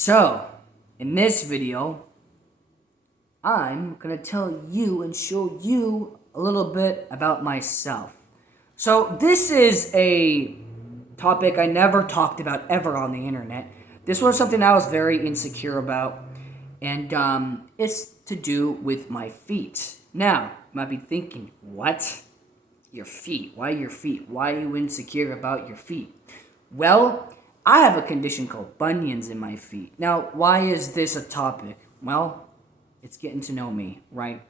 So, in this video, I'm going to tell you and show you a little bit about myself. So, this is a topic I never talked about ever on the internet. This was something I was very insecure about, and it's to do with my feet. Now, you might be thinking, what? Your feet? Why your feet? Why are you insecure about your feet? Well, I have a condition called bunions in my feet. Now, why is this a topic? Well, it's getting to know me, right?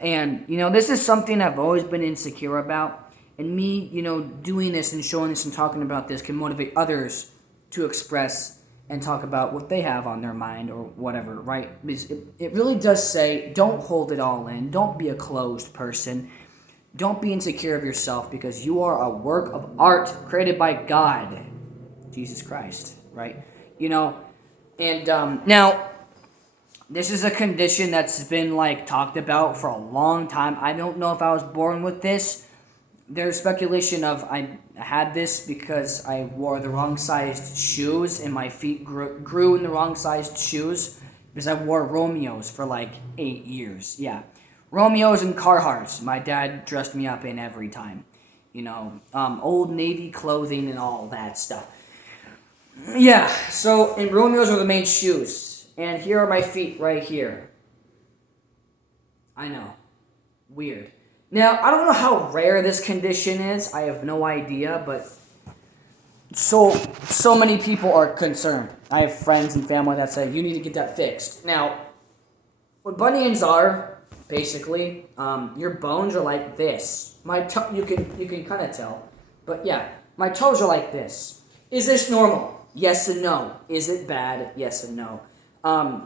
And, this is something I've always been insecure about. And me, doing this and showing this and talking about this can motivate others to express and talk about what they have on their mind or whatever, right? Because it really does say, don't hold it all in. Don't be a closed person. Don't be insecure of yourself because you are a work of art created by God. Jesus Christ, right? And now, this is a condition that's been, talked about for a long time. I don't know if I was born with this. There's speculation of I had this because I wore the wrong sized shoes and my feet grew in the wrong sized shoes because I wore Romeos for 8 years. Yeah. Romeos and Carhartts. My dad dressed me up in every time. Old Navy clothing and all that stuff. Yeah, so, and Romeos are the main shoes. And here are my feet right here. I know. Weird. Now, I don't know how rare this condition is. I have no idea, but so many people are concerned. I have friends and family that say, you need to get that fixed. Now, what bunions are, basically, your bones are like this. You can kind of tell. But yeah, my toes are like this. Is this normal? Yes and no. Is it bad? Yes and no.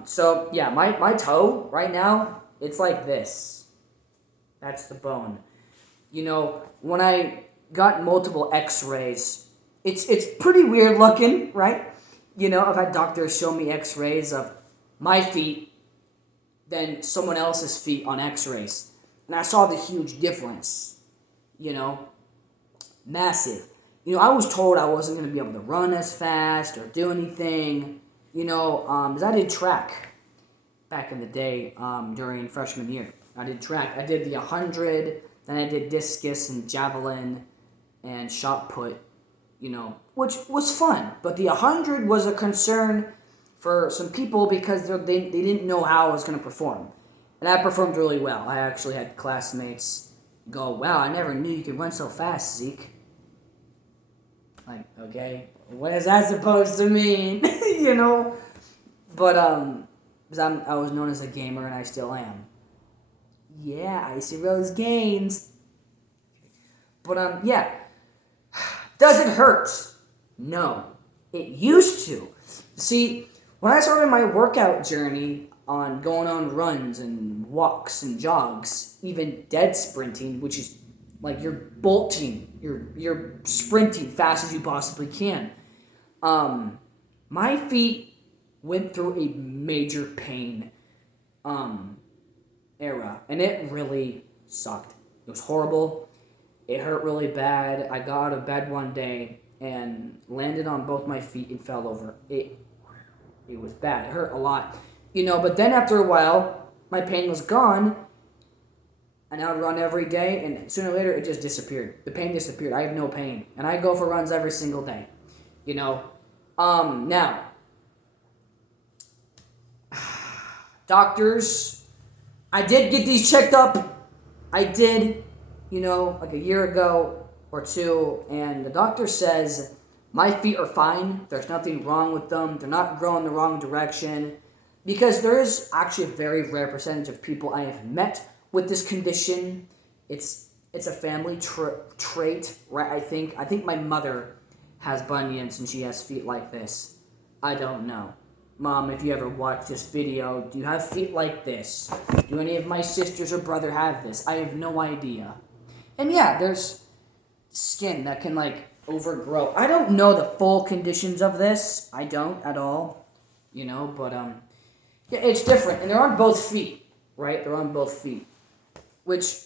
So yeah, my toe right now, it's like this. That's the bone. When I got multiple x-rays, it's pretty weird looking, right? I've had doctors show me x-rays of my feet than someone else's feet on x-rays. And I saw the huge difference. Massive. I was told I wasn't going to be able to run as fast or do anything, because I did track back in the day during freshman year. I did track. I did the 100, then I did discus and javelin and shot put, which was fun. But the 100 was a concern for some people because they didn't know how I was going to perform. And I performed really well. I actually had classmates go, wow, I never knew you could run so fast, Zeke. Okay, what is that supposed to mean? But because I was known as a gamer and I still am. Yeah, Icy Rose Games. But yeah, does it hurt? No, it used to. See, when I started my workout journey on going on runs and walks and jogs, even dead sprinting, which is you're bolting, you're sprinting fast as you possibly can. My feet went through a major pain era, and it really sucked. It was horrible. It hurt really bad. I got out of bed one day and landed on both my feet and fell over. It was bad. It hurt a lot. But then after a while, my pain was gone. And I would run every day, and sooner or later, it just disappeared. The pain disappeared. I have no pain. And I go for runs every single day. Now, doctors, I did get these checked up. I did, a year ago or two, and the doctor says, my feet are fine. There's nothing wrong with them. They're not growing the wrong direction. Because there is actually a very rare percentage of people I have met with this condition. It's a family trait, right? I think my mother has bunions and she has feet like this. I don't know. Mom, if you ever watch this video, do you have feet like this? Do any of my sisters or brother have this? I have no idea. And yeah, there's skin that can overgrow. I don't know the full conditions of this. I don't at all. But yeah, it's different. And they're on both feet, right? They're on both feet. Which,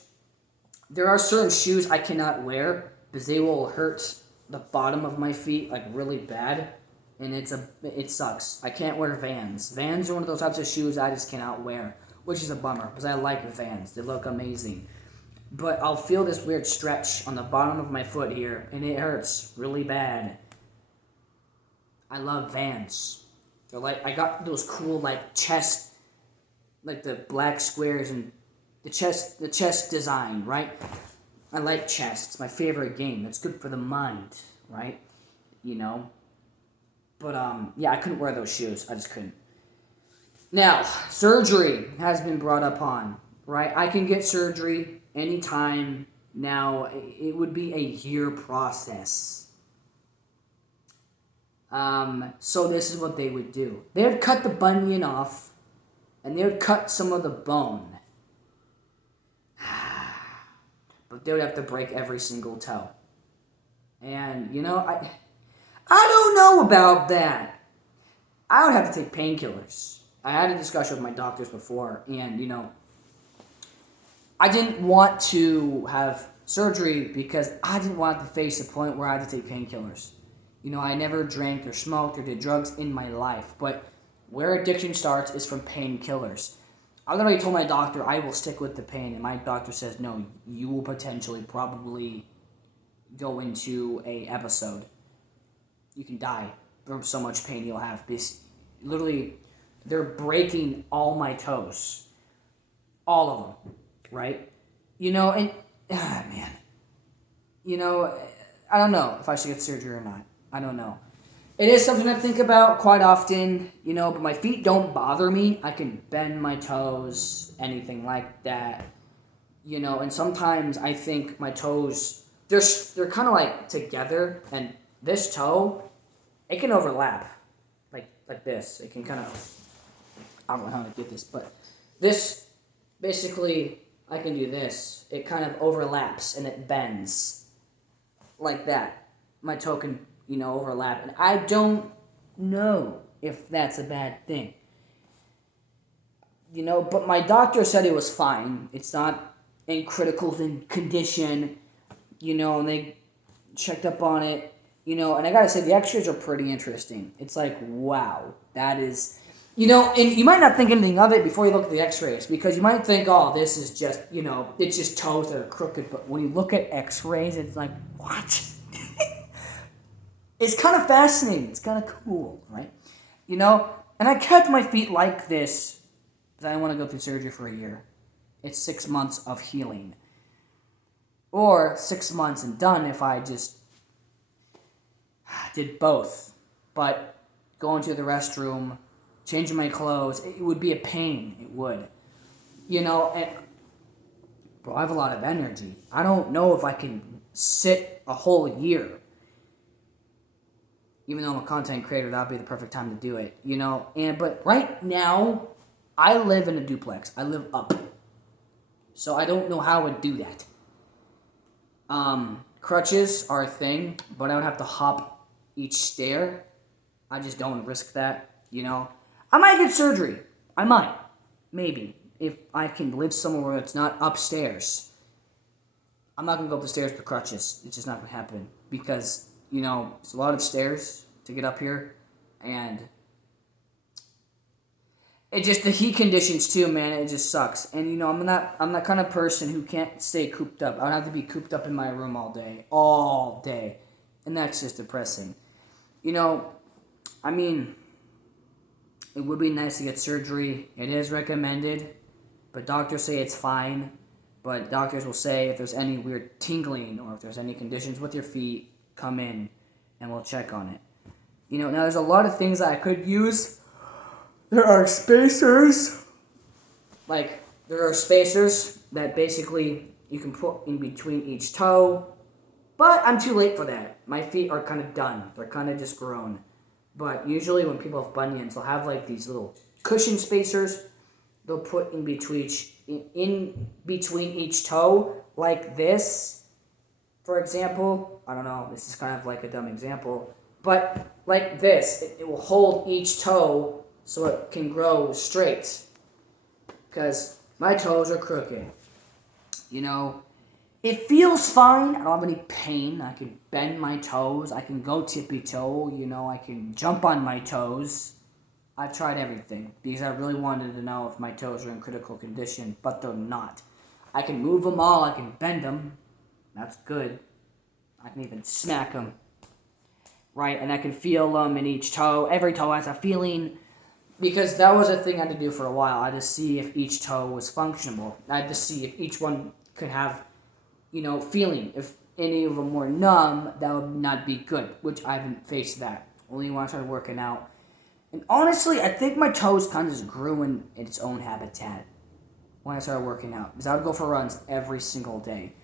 there are certain shoes I cannot wear because they will hurt the bottom of my feet really bad. and it sucks. I can't wear Vans. Vans are one of those types of shoes I just cannot wear, which is a bummer because I like Vans. They look amazing. But I'll feel this weird stretch on the bottom of my foot here, and it hurts really bad. I love Vans. They're like, I got those cool like chest, like the black squares and the chest design, right? I like chess. It's my favorite game. It's good for the mind, right? You know. But yeah, I couldn't wear those shoes. I just couldn't. Now, surgery has been brought up on, right? I can get surgery anytime. Now, it would be a year process. So this is what they would do. They would cut the bunion off, and they would cut some of the bone. But they would have to break every single toe. And, you know, I don't know about that. I would have to take painkillers. I had a discussion with my doctors before, and, you know, I didn't want to have surgery because I didn't want to face the point where I had to take painkillers. You know, I never drank or smoked or did drugs in my life, but where addiction starts is from painkillers. I literally told my doctor I will stick with the pain, and my doctor says, no, you will potentially probably go into a episode. You can die from so much pain you'll have. Literally, they're breaking all my toes. All of them, right? You know, and, man. You know, I don't know if I should get surgery or not. I don't know. It is something I think about quite often, you know, but my feet don't bother me. I can bend my toes, anything like that, you know, and sometimes I think my toes, they're kind of like together, and this toe, it can overlap, like this. It can kind of, I don't know how to get this, but this, basically, I can do this. It kind of overlaps, and it bends, like that. My toe can, you know, overlap, and I don't know if that's a bad thing. You know, but my doctor said it was fine. It's not in critical condition, you know, and they checked up on it, you know, and I gotta say, the x-rays are pretty interesting. It's like, wow, that is, you know, and you might not think anything of it before you look at the x-rays, because you might think, oh, this is just, you know, it's just toes that are crooked, but when you look at x-rays, it's like, what? It's kind of fascinating. It's kind of cool, right? You know, and I kept my feet like this because I didn't want to go through surgery for a year. It's 6 months of healing. Or 6 months and done if I just did both. But going to the restroom, changing my clothes, it would be a pain. It would. You know, and bro, I have a lot of energy. I don't know if I can sit a whole year. Even though I'm a content creator, that would be the perfect time to do it, you know? But right now, I live in a duplex. I live up. So I don't know how I would do that. Crutches are a thing, but I would have to hop each stair. I just don't risk that, you know? I might get surgery. I might. Maybe. If I can live somewhere where it's not upstairs. I'm not going to go up the stairs with crutches. It's just not going to happen. Because, you know, it's a lot of stairs to get up here, and it just, the heat conditions too, man, it just sucks. And, you know, I'm that kind of person who can't stay cooped up. I would have to be cooped up in my room all day, and that's just depressing. You know, I mean, it would be nice to get surgery. It is recommended, but doctors say it's fine. But doctors will say if there's any weird tingling or if there's any conditions with your feet, come in and we'll check on it. You know, now there's a lot of things that I could use. There are spacers. Like, there are spacers that basically you can put in between each toe. But I'm too late for that. My feet are kind of done. They're kind of just grown. But usually when people have bunions, they'll have like these little cushion spacers they'll put in between each toe, like this, for example. I don't know, this is kind of like a dumb example, but like this, it will hold each toe so it can grow straight, because my toes are crooked, you know, It feels fine. I don't have any pain. I can bend my toes. I can go tippy toe. I can jump on my toes. I've tried everything because I really wanted to know if my toes are in critical condition, but they're not. I can move them all. I can bend them. That's good. I can even smack them. Right? And I can feel them in each toe. Every toe has a feeling. Because that was a thing I had to do for a while. I had to see if each toe was functional. I had to see if each one could have, feeling. If any of them were numb, that would not be good, which I haven't faced that. Only when I started working out. And honestly, I think my toes kind of just grew in its own habitat when I started working out. Because I would go for runs every single day.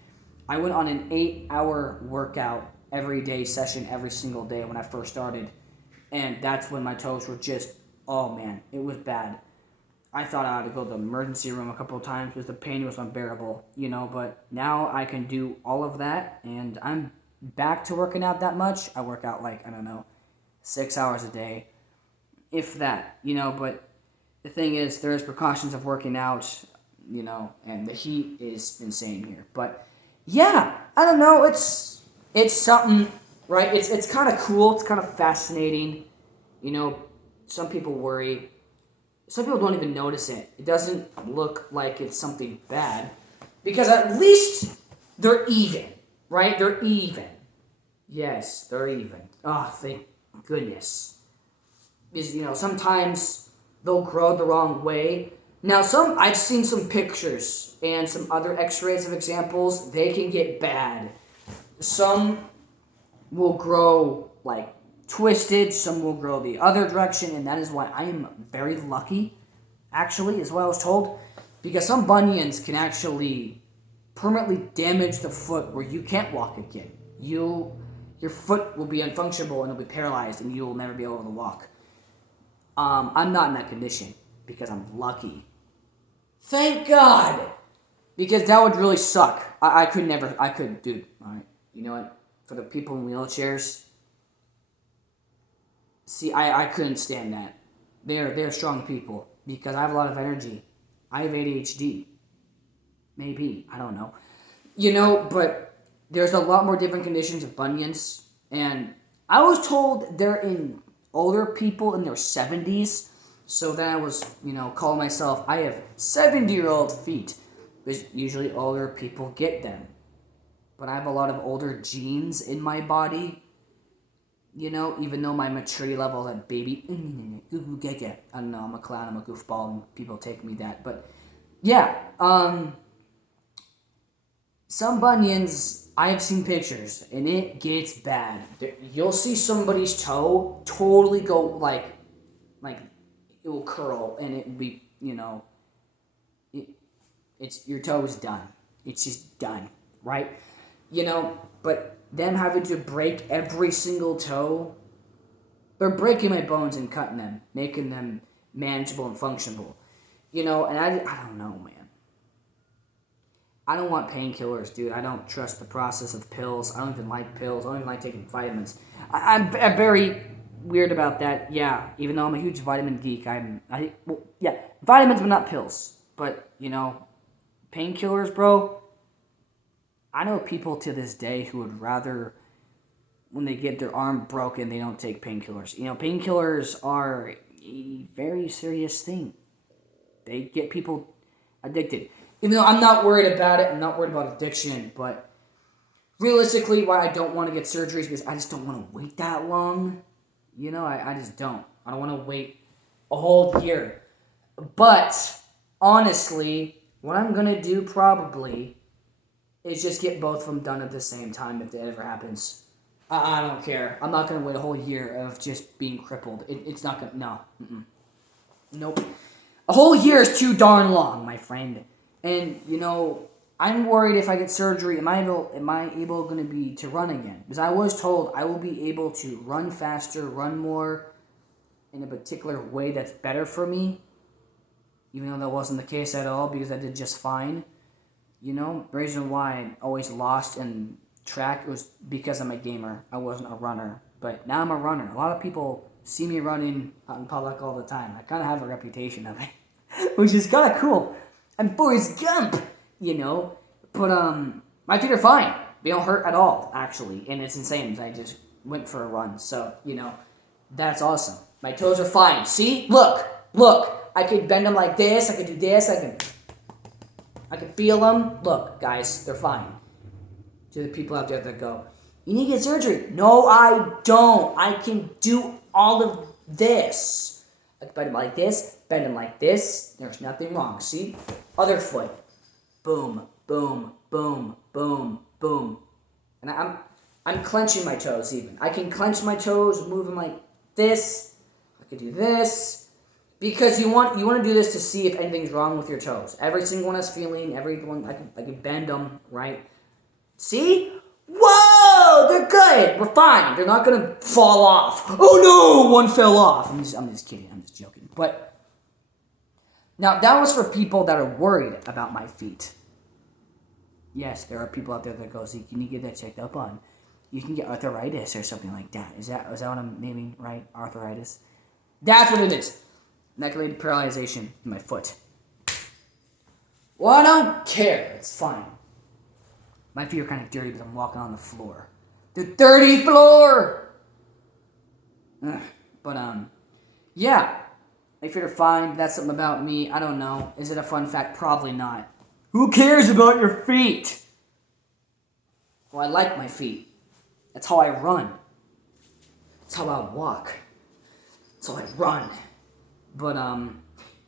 I went on an 8-hour workout every day session every single day when I first started. And that's when my toes were just, oh man, it was bad. I thought I had to go to the emergency room a couple of times because the pain was unbearable, but now I can do all of that and I'm back to working out that much. I work out 6 hours a day, if that, but the thing is, there's precautions of working out, and the heat is insane here. But yeah, I don't know, it's something, right? It's kind of cool, it's kind of fascinating, some people worry. Some people don't even notice it. It doesn't look like it's something bad. Because at least they're even. Right? They're even. Yes, they're even. Oh, thank goodness. Because, sometimes they'll grow the wrong way. Now, I've seen some pictures and some other x-rays of examples. They can get bad. Some will grow, twisted, some will grow the other direction, and that is why I am very lucky, actually, is what I was told, because some bunions can actually permanently damage the foot where you can't walk again. Your foot will be unfunctional and it'll be paralyzed, and you will never be able to walk. I'm not in that condition because I'm lucky. Thank God, because that would really suck. I couldn't, dude. All right, you know what? For the people in wheelchairs. See, I couldn't stand that. They're strong people because I have a lot of energy. I have ADHD. Maybe. I don't know. But there's a lot more different conditions of bunions. And I was told they're in older people in their 70s. So then I was, calling myself, I have 70-year-old feet. Because usually older people get them. But I have a lot of older genes in my body. Even though my maturity level is at baby, I don't know, I'm a clown, I'm a goofball, and people take me that, but, yeah, some bunions, I've seen pictures, and it gets bad. You'll see somebody's toe totally go, like, it will curl, and it will be, your toe is done. It's just done, right? But them having to break every single toe, they're breaking my bones and cutting them, making them manageable and functional. And I don't know, man. I don't want painkillers, dude. I don't trust the process of pills. I don't even like pills. I don't even like taking vitamins. I'm very weird about that, yeah. Even though I'm a huge vitamin geek, vitamins but not pills. But, painkillers, bro. I know people to this day who would rather, when they get their arm broken, they don't take painkillers. Painkillers are a very serious thing. They get people addicted. Even though I'm not worried about it, I'm not worried about addiction, but realistically, why I don't want to get surgery is because I just don't want to wait that long. I just don't. I don't want to wait a whole year. But, honestly, what I'm going to do probably is just get both of them done at the same time if that ever happens. I don't care. I'm not going to wait a whole year of just being crippled. It's not going to... No. Mm-mm. Nope. A whole year is too darn long, my friend. And, I'm worried if I get surgery, am I able going to be to run again? Because I was told I will be able to run faster, run more in a particular way that's better for me. Even though that wasn't the case at all because I did just fine. The reason why I always lost in track was because I'm a gamer. I wasn't a runner. But now I'm a runner. A lot of people see me running out in public all the time. I kind of have a reputation of it, which is kind of cool. I'm Forrest Gump, But, My feet are fine. They don't hurt at all, actually. And it's insane. I just went for a run. So, that's awesome. My toes are fine. See? Look. I could bend them like this. I could do this. I can feel them. Look, guys, they're fine. To the people out there that go, you need to get surgery. No, I don't. I can do all of this. I can bend them like this, bend them like this. There's nothing wrong. See? Other foot. Boom, boom, boom, boom, boom. And I'm clenching my toes even. I can clench my toes, move them like this. I can do this. Because you want to do this to see if anything's wrong with your toes. Every single one has feeling. Everyone I can bend them, right? See? Whoa! They're good. We're fine. They're not gonna fall off. Oh no! One fell off. I'm just kidding. I'm just joking. But now that was for people that are worried about my feet. Yes, there are people out there that go, Zeke, you need to get that checked up on. You can get arthritis or something like that. Is that what I'm naming right? Arthritis. That's what it is. Neck-related paralyzation in my foot. Well, I don't care. It's fine. My feet are kind of dirty because I'm walking on the floor. The dirty floor! But, yeah. My feet are fine. That's something about me. I don't know. Is it a fun fact? Probably not. Who cares about your feet? Well, I like my feet. That's how I run. That's how I walk. That's how I run. But,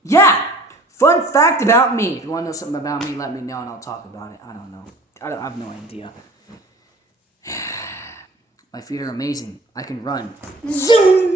yeah. Fun fact about me. If you want to know something about me, let me know and I'll talk about it. I don't know. I have no idea. My feet are amazing. I can run. Zoom!